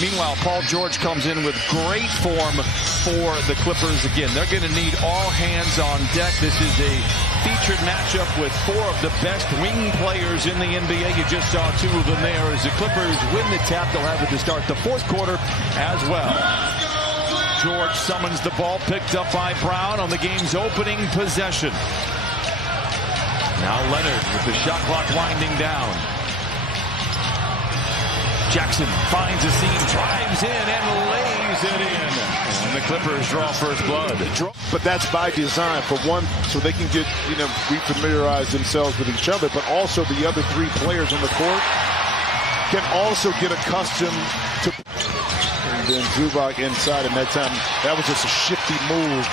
Meanwhile, Paul George comes in with great form for the Clippers. Again, they're going to need all hands on deck. This is a featured matchup with four of the best wing players in the NBA. You just saw two of them there. As the Clippers win the tap, they'll have it to start the fourth quarter as well. George summons the ball, picked up by Brown on the game's opening possession. Now Leonard with the shot clock winding down. Jackson finds a seam, drives in, and lays it in. And the Clippers draw first blood. But that's by design, for one, so they can get, refamiliarize themselves with each other, but also the other three players on the court can also get accustomed to. And then Zubac inside, and that time, that was just a shifty move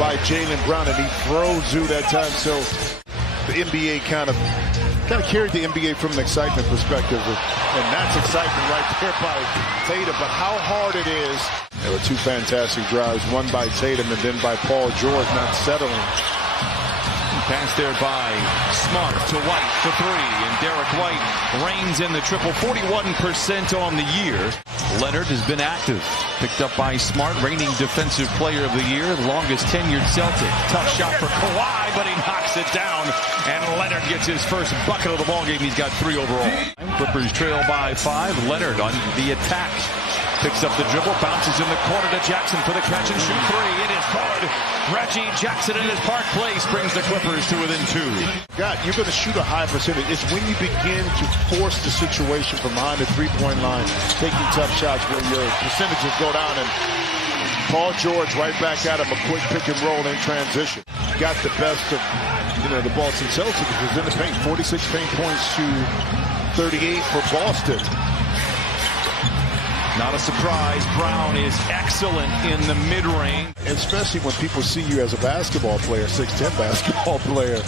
by Jaylen Brown, and he froze Zoo that time. So the NBA kind of carried the NBA from an excitement perspective, and that's excitement right there by Tatum. But how hard it is. There were two fantastic drives, one by Tatum and then by Paul George, not settling. Pass there by Smart to White for three, and Derek White reigns in the triple, 41% on the year. Leonard has been active, picked up by Smart, reigning defensive player of the year, longest tenured Celtic. Tough shot for Kawhi, but he knocks it down, and Leonard gets his first bucket of the ballgame. He's got 3 overall. Clippers trail by 5. Leonard on the attack. Picks up the dribble, bounces in the corner to Jackson for the catch and shoot 3. It is good. Reggie Jackson in his Park Place brings the Clippers to within 2. God, you're going to shoot a high percentage. It's when you begin to force the situation from behind the three-point line, taking tough shots where your percentages go down, and Paul George right back at him, a quick pick and roll in transition. Got the best of, the Boston Celtics was in the paint, 46 paint points to 38 for Boston. Not a surprise, Brown is excellent in the mid-range. Especially when people see you as a basketball player, 6'10" basketball player.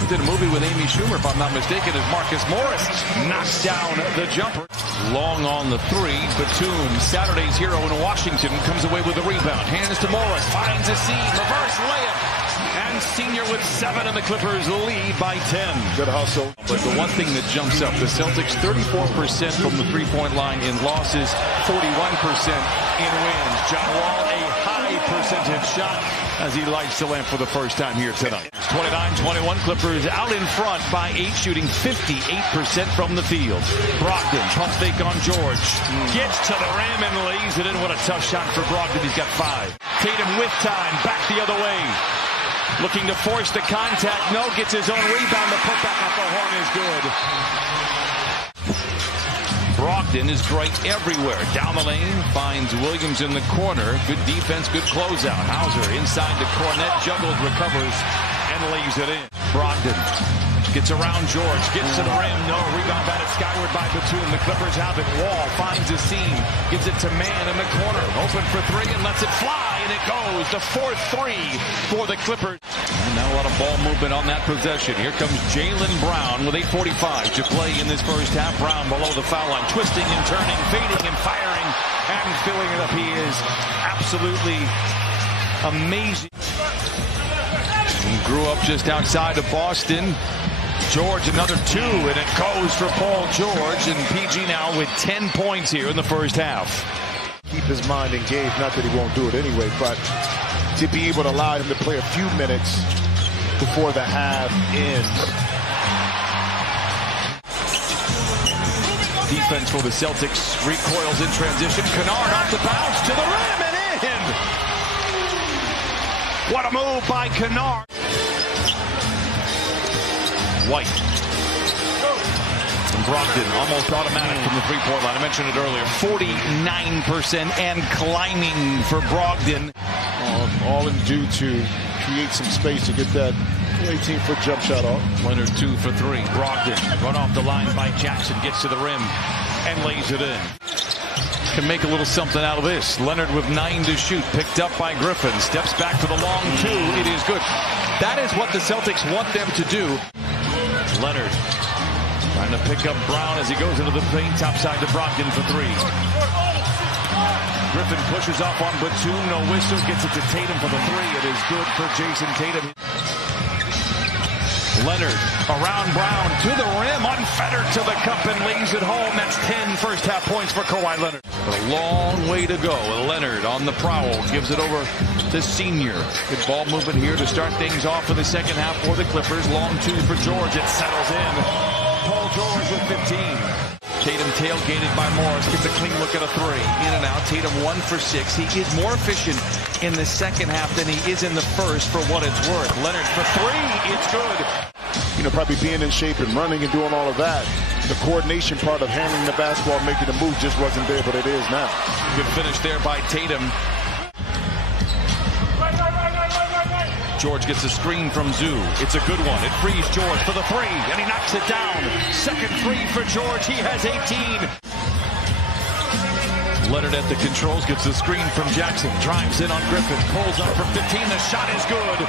He did a movie with Amy Schumer, if I'm not mistaken, as Marcus Morris knocks down the jumper. Long on the 3, Batum, Saturday's hero in Washington, comes away with the rebound. Hands to Morris, finds a seam, reverse layup. And Senior with 7, and the Clippers lead by 10. Good hustle. But the one thing that jumps up, the Celtics 34% from the three-point line in losses, 41% in wins. John Wall, a high percentage shot as he lights the lamp for the first time here tonight. 29-21, Clippers out in front by 8, shooting 58% from the field. Brogdon, pump fake on George. Gets to the rim and lays it in. What a tough shot for Brogdon. He's got 5. Tatum with time, back the other way. Looking to force the contact. No, gets his own rebound. The putback at the horn is good. Brogdon is great everywhere. Down the lane, finds Williams in the corner. Good defense, good closeout. Hauser inside the cornet, juggled, recovers, and leaves it in. Brogdon gets around George, gets to the rim. No, rebound batted skyward by Batum. The Clippers have it. Wall finds a seam, gives it to Man in the corner. Open for 3 and lets it fly, and it goes. The 4th 3 for the Clippers. And now a lot of ball movement on that possession. Here comes Jaylen Brown with 8:45 to play in this first half. Brown below the foul line, twisting and turning, fading and firing, and filling it up. He is absolutely amazing. He grew up just outside of Boston. George, another 2, and it goes for Paul George, and PG now with 10 points here in the first half. Keep his mind engaged, not that he won't do it anyway, but to be able to allow him to play a few minutes before the half ends. Defense for the Celtics recoils in transition. Kennard off the bounce to the rim and in. What a move by Kennard. White. And Brogdon almost automatic from the three-point line. I mentioned it earlier. 49% and climbing for Brogdon. All in due to create some space to get that 18-foot jump shot off. Leonard 2 for 3. Brogdon run off the line by Jackson. Gets to the rim and lays it in. Can make a little something out of this. Leonard with 9 to shoot. Picked up by Griffin. Steps back for the long 2. It is good. That is what the Celtics want them to do. Leonard trying to pick up Brown as he goes into the paint. Topside to Brogdon for 3. Griffin pushes off on Batum. No whistle. Gets it to Tatum for the 3. It is good for Jason Tatum. Leonard around Brown to the rim, unfettered to the cup and leaves it home. That's 10 first half points for Kawhi Leonard. But a long way to go. Leonard on the prowl, gives it over to Senior. Good ball movement here to start things off in the second half for the Clippers. Long two for George. It settles in. Paul George with 15. Tatum tailgated by Morris, gets a clean look at a three. In and out. Tatum 1 for 6. He is more efficient in the second half than he is in the first, for what it's worth. Leonard for three. It's good. You know, probably being in shape and running and doing all of that. The coordination part of handling the basketball, making the move just wasn't there, but it is now. Good finish there by Tatum. George gets a screen from Zoo. It's a good one. It frees George for the three, and he knocks it down. Second three for George. He has 18. Leonard at the controls, gets the screen from Jackson. Drives in on Griffin. Pulls up for 15. The shot is good.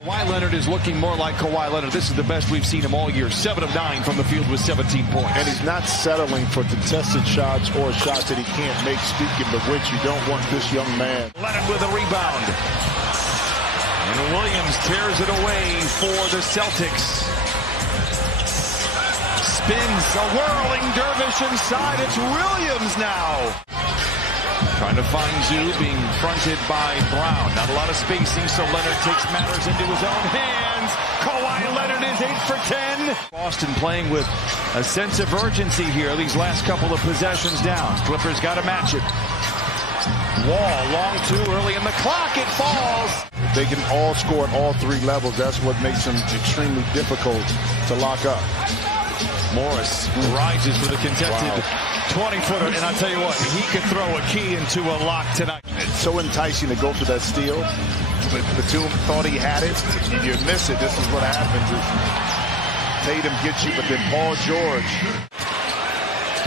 Kawhi Leonard is looking more like Kawhi Leonard. This is the best we've seen him all year. 7 of 9 from the field with 17 points. And he's not settling for contested shots or shots that he can't make, speaking of which you don't want this young man. Leonard with a rebound. And Williams tears it away for the Celtics. Spins a whirling dervish inside. It's Williams now. Trying to find Zoo, being fronted by Brown. Not a lot of spacing, so Leonard takes matters into his own hands. Kawhi Leonard is 8 for 10. Boston playing with a sense of urgency here these last couple of possessions down. Clippers got to match it. Wall, long two early in the clock. It falls. They can all score at all three levels. That's what makes them extremely difficult to lock up. Morris rises for the contested 20-footer, and I'll tell you what, he could throw a key into a lock tonight. It's so enticing to go for that steal, but Batum thought he had it, and you miss it. This is what happens. Tatum gets you, but then Paul George.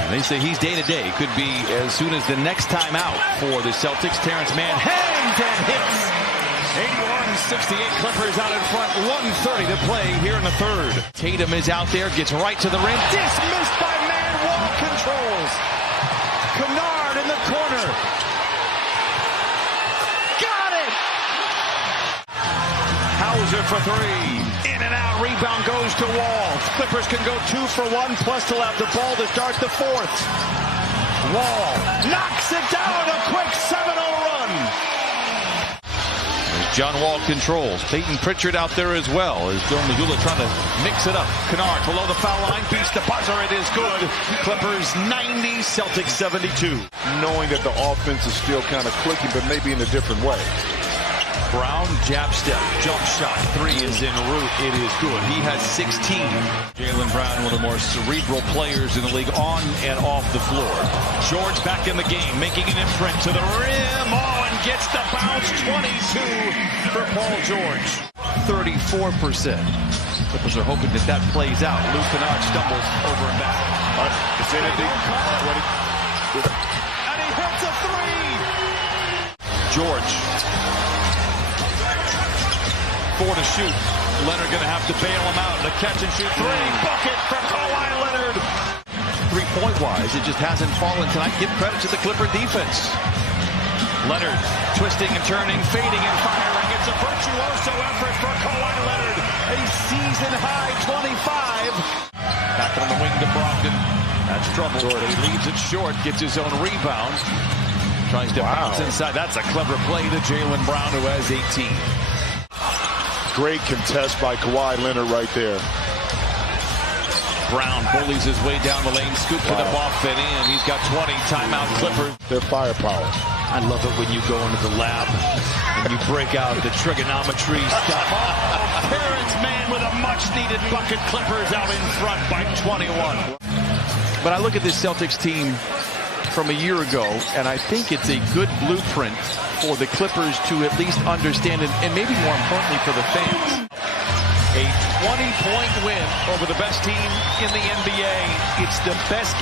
They say he's day-to-day. Could be as soon as the next time out for the Celtics. Terrence Mann hangs and hits. 81-68, Clippers out in front. 1:30 to play here in the third. Tatum is out there, gets right to the rim. Dismissed by Mann. Wall controls. Kennard in the corner. Got it! Hauser for three. In and out. Rebound goes to Wall. Clippers can go 2 for 1, plus they'll have the ball to start the fourth. Wall knocks it down. A quick 7-0 run. John Wall controls. Peyton Pritchard out there as well. As Joe Mazzulla trying to mix it up. Kennard below the foul line. Beats the buzzer. It is good. Clippers 90, Celtics 72. Knowing that the offense is still kind of clicking, but maybe in a different way. Brown, jab step, jump shot. Three is en route. It is good. He has 16. Jaylen Brown, one of the more cerebral players in the league on and off the floor. George back in the game, making an imprint to the rim. Oh, and gets the bounce. 22 for Paul George. 34%. Clippers are hoping that that plays out. Luke Kennard stumbles over and back. It's in And he hits a three. George. 4 to shoot. Leonard going to have to bail him out. The catch and shoot three. Bucket for Kawhi Leonard. 3-point wise, it just hasn't fallen tonight. Give credit to the Clipper defense. Leonard twisting and turning, fading and firing. It's a virtuoso effort for Kawhi Leonard. A season high 25. Back on the wing to Brogdon. That's trouble. He leaves it short, gets his own rebound. Tries to bounce inside. That's a clever play to Jaylen Brown, who has 18. Great contest by Kawhi Leonard right there. Brown bullies his way down the lane, scoops it up off and in. He's got 20. Timeout Clippers. Their firepower. I love it when you go into the lab and you break out the trigonometry stuff. Oh, Terrence Mann with a much-needed bucket. Clippers out in front by 21. But I look at this Celtics team from a year ago, and I think it's a good blueprint for the Clippers to at least understand it, and maybe more importantly for the fans. A 20-point win over the best team in the NBA. It's the best game.